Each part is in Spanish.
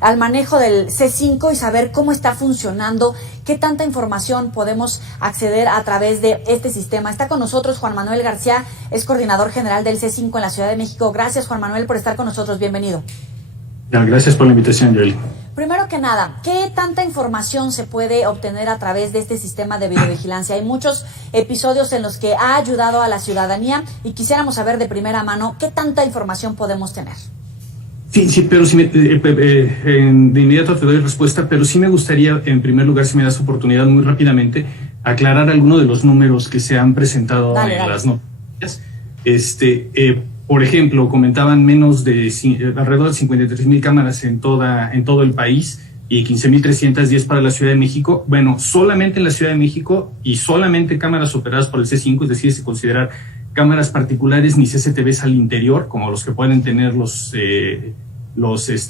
al manejo del C5 y saber cómo está funcionando, qué tanta información podemos acceder a través de este sistema. Está con nosotros Juan Manuel García, es coordinador general del C5 en la Ciudad de México. Gracias, Juan Manuel, por estar con nosotros. Bienvenido. Gracias por la invitación, Joel. Primero que nada, ¿qué tanta información se puede obtener a través de este sistema de videovigilancia? Hay muchos episodios en los que ha ayudado a la ciudadanía y quisiéramos saber de primera mano qué tanta información podemos tener. Sí, pero de inmediato te doy respuesta, pero sí me gustaría, en primer lugar, si me das oportunidad muy rápidamente, aclarar algunos de los números que se han presentado las noticias. Por ejemplo, comentaban alrededor de 53,000 cámaras en todo el país y 15,310 para la Ciudad de México. Bueno, solamente en la Ciudad de México y solamente cámaras operadas por el C5, es decir, se considerar cámaras particulares ni CCTVs al interior, como los que pueden tener los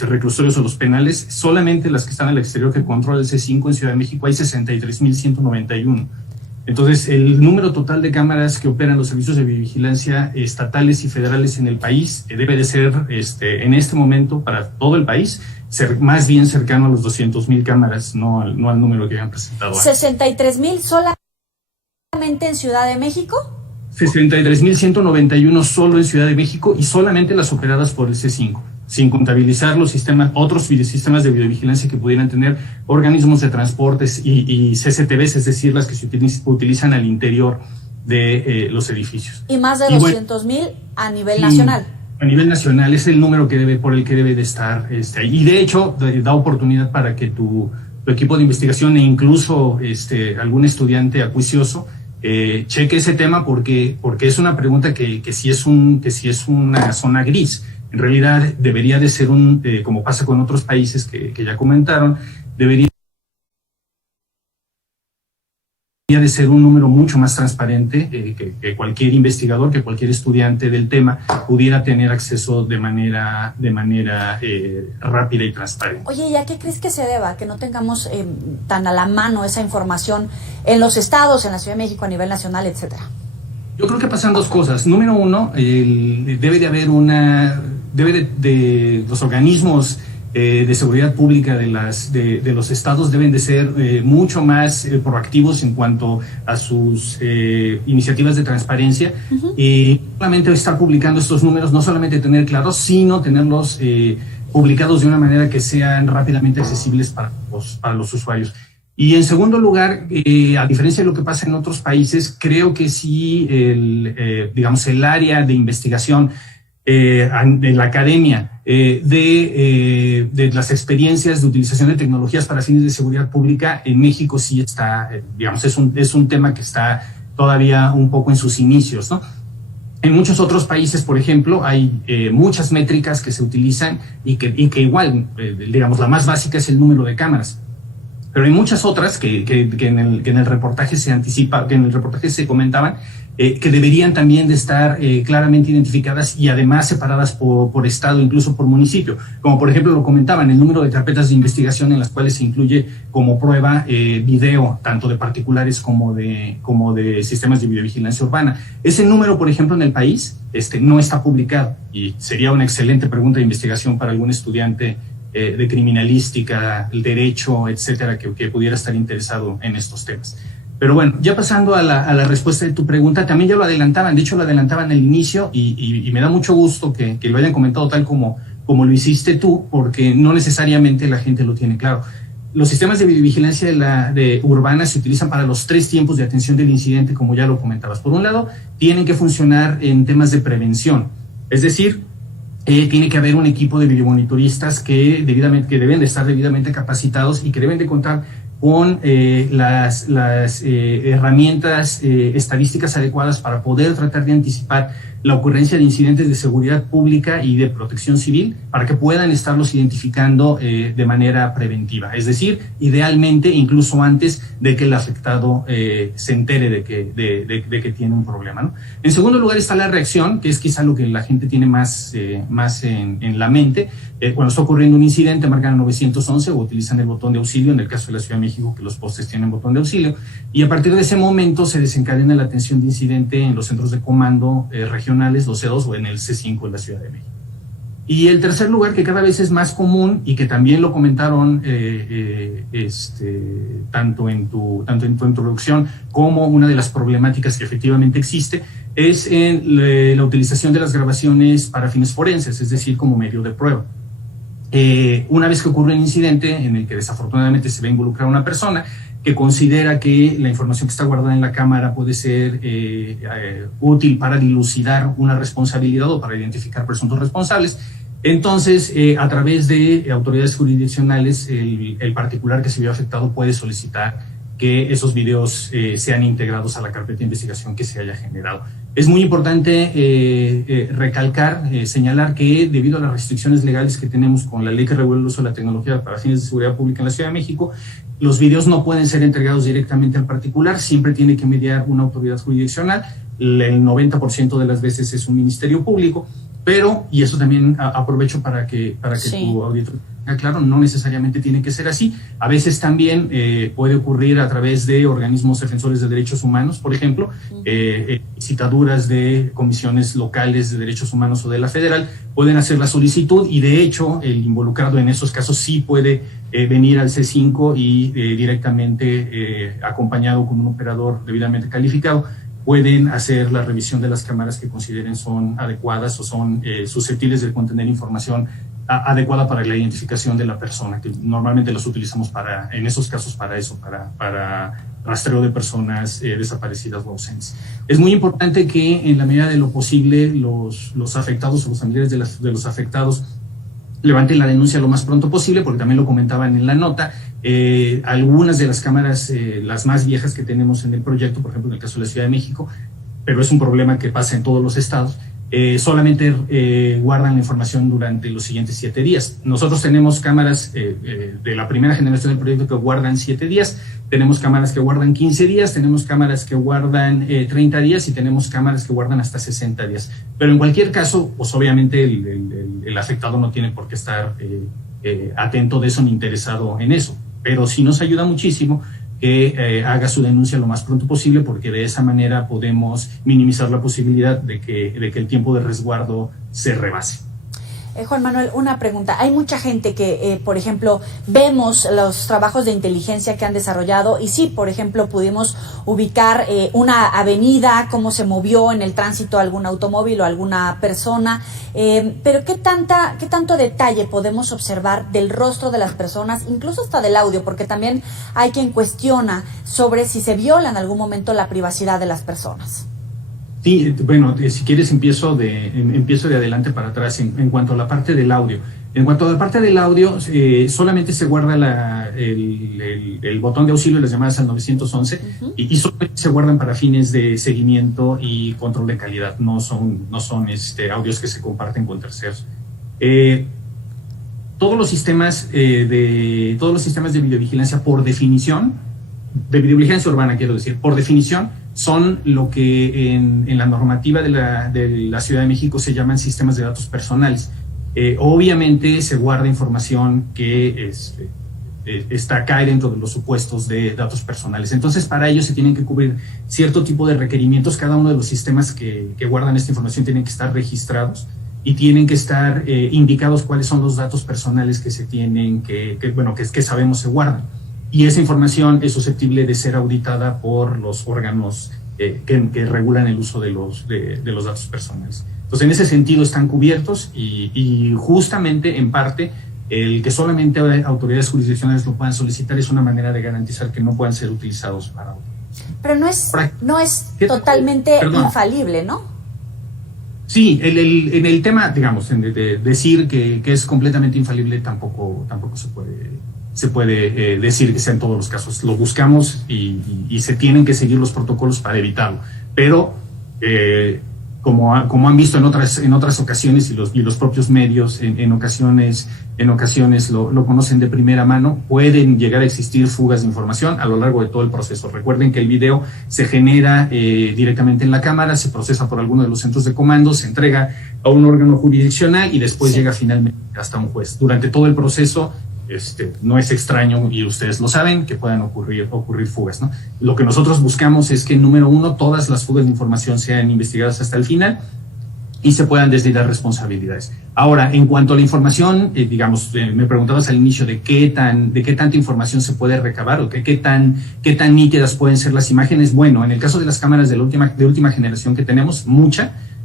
reclusorios o los penales, solamente las que están al exterior que controla el C5 en Ciudad de México hay 63,191. Entonces, el número total de cámaras que operan los servicios de videovigilancia estatales y federales en el país debe de ser, en este momento, para todo el país, ser más bien cercano a los 200,000 cámaras, no al número que han presentado. ¿63,000 solamente en Ciudad de México? 63,191 solo en Ciudad de México y solamente las operadas por el C5, sin contabilizar otros sistemas de videovigilancia que pudieran tener organismos de transportes y CCTVs, es decir, las que se utilizan al interior de los edificios. Y más de 200,000 a nivel nacional. A nivel nacional es el número por el que debe de estar ahí. Y de hecho, da oportunidad para que tu equipo de investigación e incluso algún estudiante acuicioso cheque ese tema porque es una pregunta que sí es una zona gris. En realidad debería de ser como pasa con otros países que ya comentaron, debería de ser un número mucho más transparente, que cualquier investigador, que cualquier estudiante del tema pudiera tener acceso de manera rápida y transparente. Oye, ¿y a qué crees que se deba que no tengamos tan a la mano esa información en los estados, en la Ciudad de México, a nivel nacional, etcétera? Yo creo que pasan dos cosas. Número uno, debe de haber los organismos de seguridad pública de los estados deben de ser mucho más proactivos en cuanto a sus iniciativas de transparencia. Y solamente estar publicando estos números, no solamente tener claros, sino tenerlos publicados de una manera que sean rápidamente accesibles para los usuarios. Y en segundo lugar, a diferencia de lo que pasa en otros países, creo que sí el área de investigación en la academia de las experiencias de utilización de tecnologías para fines de seguridad pública en México sí está, es un tema que está todavía un poco en sus inicios, ¿no? En muchos otros países, por ejemplo, hay muchas métricas que se utilizan y que igual, la más básica es el número de cámaras. Pero hay muchas otras que en el reportaje se anticipa, que en el reportaje se comentaban, que deberían también de estar claramente identificadas y además separadas por estado, incluso por municipio. Como por ejemplo lo comentaban, el número de carpetas de investigación en las cuales se incluye como prueba video, tanto de particulares como de sistemas de videovigilancia urbana. Ese número, por ejemplo, en el país no está publicado y sería una excelente pregunta de investigación para algún estudiante de criminalística, el derecho, etcétera, que pudiera estar interesado en estos temas. Pero bueno, ya pasando a la respuesta de tu pregunta, también ya lo adelantaban, de hecho lo adelantaban al inicio y me da mucho gusto que lo hayan comentado tal como lo hiciste tú, porque no necesariamente la gente lo tiene claro. Los sistemas de videovigilancia de urbana se utilizan para los 3 tiempos de atención del incidente, como ya lo comentabas. Por un lado, tienen que funcionar en temas de prevención, es decir, tiene que haber un equipo de videomonitoristas que deben de estar debidamente capacitados y que deben de contar con las herramientas estadísticas adecuadas para poder tratar de anticipar la ocurrencia de incidentes de seguridad pública y de protección civil, para que puedan estarlos identificando de manera preventiva. Es decir, idealmente incluso antes de que el afectado se entere de que tiene un problema, ¿no? En segundo lugar está la reacción, que es quizá lo que la gente tiene más en la mente. Cuando está ocurriendo un incidente, marcan el 911 o utilizan el botón de auxilio, en el caso de la Ciudad de México, que los postes tienen botón de auxilio, y a partir de ese momento se desencadena la atención de incidente en los centros de comando regionales, los C2 o en el C5 en la Ciudad de México. Y el tercer lugar, que cada vez es más común y que también lo comentaron tanto en tu introducción como una de las problemáticas que efectivamente existe, es en la utilización de las grabaciones para fines forenses, es decir, como medio de prueba. Una vez que ocurre un incidente en el que desafortunadamente se ve involucrada una persona que considera que la información que está guardada en la cámara puede ser útil para dilucidar una responsabilidad o para identificar presuntos responsables, entonces a través de autoridades jurisdiccionales el particular que se vio afectado puede solicitar que esos videos sean integrados a la carpeta de investigación que se haya generado. Es muy importante recalcar, señalar que debido a las restricciones legales que tenemos con la ley que regula el uso de la tecnología para fines de seguridad pública en la Ciudad de México, los videos no pueden ser entregados directamente al particular, siempre tiene que mediar una autoridad jurisdiccional, el 90% de las veces es un ministerio público, pero, y eso también aprovecho para que sí, tu auditor claro, no necesariamente tiene que ser así. A veces también puede ocurrir a través de organismos defensores de derechos humanos, por ejemplo, citaduras de comisiones locales de derechos humanos o de la federal, pueden hacer la solicitud y de hecho el involucrado en esos casos sí puede venir al C5 y directamente acompañado con un operador debidamente calificado, pueden hacer la revisión de las cámaras que consideren son adecuadas o son susceptibles de contener información adecuada para la identificación de la persona, que normalmente los utilizamos en esos casos para eso, para rastreo de personas desaparecidas o ausentes. Es muy importante que en la medida de lo posible los afectados o los familiares de los afectados levanten la denuncia lo más pronto posible, porque también lo comentaban en la nota, algunas de las cámaras, las más viejas que tenemos en el proyecto, por ejemplo en el caso de la Ciudad de México, pero es un problema que pasa en todos los estados, solamente guardan la información durante los siguientes 7 días. Nosotros tenemos cámaras de la primera generación del proyecto que guardan 7 días, tenemos cámaras que guardan 15 días, tenemos cámaras que guardan 30 días y tenemos cámaras que guardan hasta 60 días. Pero en cualquier caso, pues obviamente el afectado no tiene por qué estar atento de eso ni interesado en eso. Pero sí nos ayuda muchísimo que haga su denuncia lo más pronto posible, porque de esa manera podemos minimizar la posibilidad de que el tiempo de resguardo se rebase. Juan Manuel, una pregunta. Hay mucha gente que, por ejemplo, vemos los trabajos de inteligencia que han desarrollado y sí, por ejemplo, pudimos ubicar una avenida, cómo se movió en el tránsito algún automóvil o alguna persona, pero ¿qué tanto detalle podemos observar del rostro de las personas, incluso hasta del audio? Porque también hay quien cuestiona sobre si se viola en algún momento la privacidad de las personas. Sí, bueno, si quieres empiezo de adelante para atrás en cuanto a la parte del audio. En cuanto a la parte del audio, solamente se guarda el botón de auxilio, las llamadas al 911, y solamente se guardan para fines de seguimiento y control de calidad. No son audios que se comparten con terceros. Todos los sistemas de videovigilancia, por definición, de videovigilancia urbana, quiero decir, por definición, son lo que en la normativa de la Ciudad de México se llaman sistemas de datos personales. Obviamente se guarda información que cae dentro de los supuestos de datos personales. Entonces, para ello se tienen que cubrir cierto tipo de requerimientos. Cada uno de los sistemas que guardan esta información tienen que estar registrados y tienen que estar indicados cuáles son los datos personales que se tienen, que sabemos se guardan. Y esa información es susceptible de ser auditada por los órganos que regulan el uso de los datos personales. Entonces, en ese sentido están cubiertos y justamente, en parte, el que solamente autoridades jurisdiccionales lo puedan solicitar es una manera de garantizar que no puedan ser utilizados para otro. Pero no es totalmente infalible, ¿no? Sí, en el tema, digamos, de decir que es completamente infalible tampoco se puede decir que sea en todos los casos. Lo buscamos y se tienen que seguir los protocolos para evitarlo. Pero, como han visto en otras ocasiones y los propios medios en ocasiones lo conocen de primera mano, pueden llegar a existir fugas de información a lo largo de todo el proceso. Recuerden que el video se genera directamente en la cámara, se procesa por alguno de los centros de comando, se entrega a un órgano jurisdiccional y después llega finalmente hasta un juez. Durante todo el proceso, no es extraño, y ustedes lo saben, que puedan ocurrir fugas, ¿no? Lo que nosotros buscamos es que, número uno, todas las fugas de información sean investigadas hasta el final, y se puedan deslindar responsabilidades. Ahora, en cuanto a la información, digamos, me preguntabas al inicio de qué tanta información se puede recabar o qué tan nítidas pueden ser las imágenes. Bueno, en el caso de las cámaras de última generación que tenemos,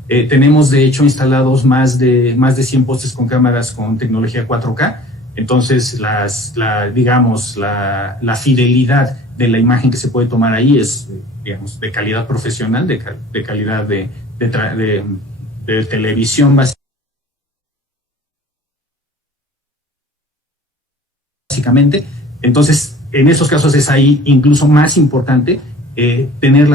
tenemos de hecho instalados más de 100 postes con cámaras con tecnología 4K. Entonces, la fidelidad de la imagen que se puede tomar ahí es, digamos, de calidad profesional, de calidad de televisión básicamente. Entonces, en esos casos es ahí incluso más importante tener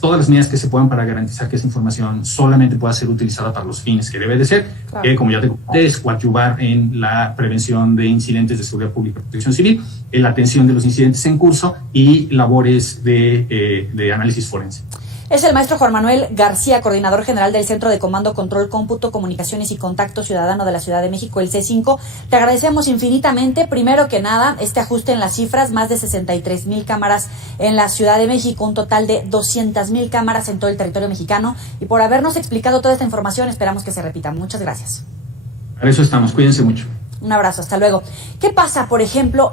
todas las medidas que se puedan para garantizar que esa información solamente pueda ser utilizada para los fines que debe de ser, claro. Que como ya te conté, es coadyuvar en la prevención de incidentes de seguridad pública y protección civil, en la atención de los incidentes en curso y labores de análisis forense. Es el maestro Juan Manuel García, coordinador general del Centro de Comando, Control, Cómputo, Comunicaciones y Contacto Ciudadano de la Ciudad de México, el C5. Te agradecemos infinitamente, primero que nada, este ajuste en las cifras, más de 63,000 cámaras en la Ciudad de México, un total de 200,000 cámaras en todo el territorio mexicano, y por habernos explicado toda esta información. Esperamos que se repita. Muchas gracias. Para eso estamos, cuídense mucho. Un abrazo, hasta luego. ¿Qué pasa, por ejemplo,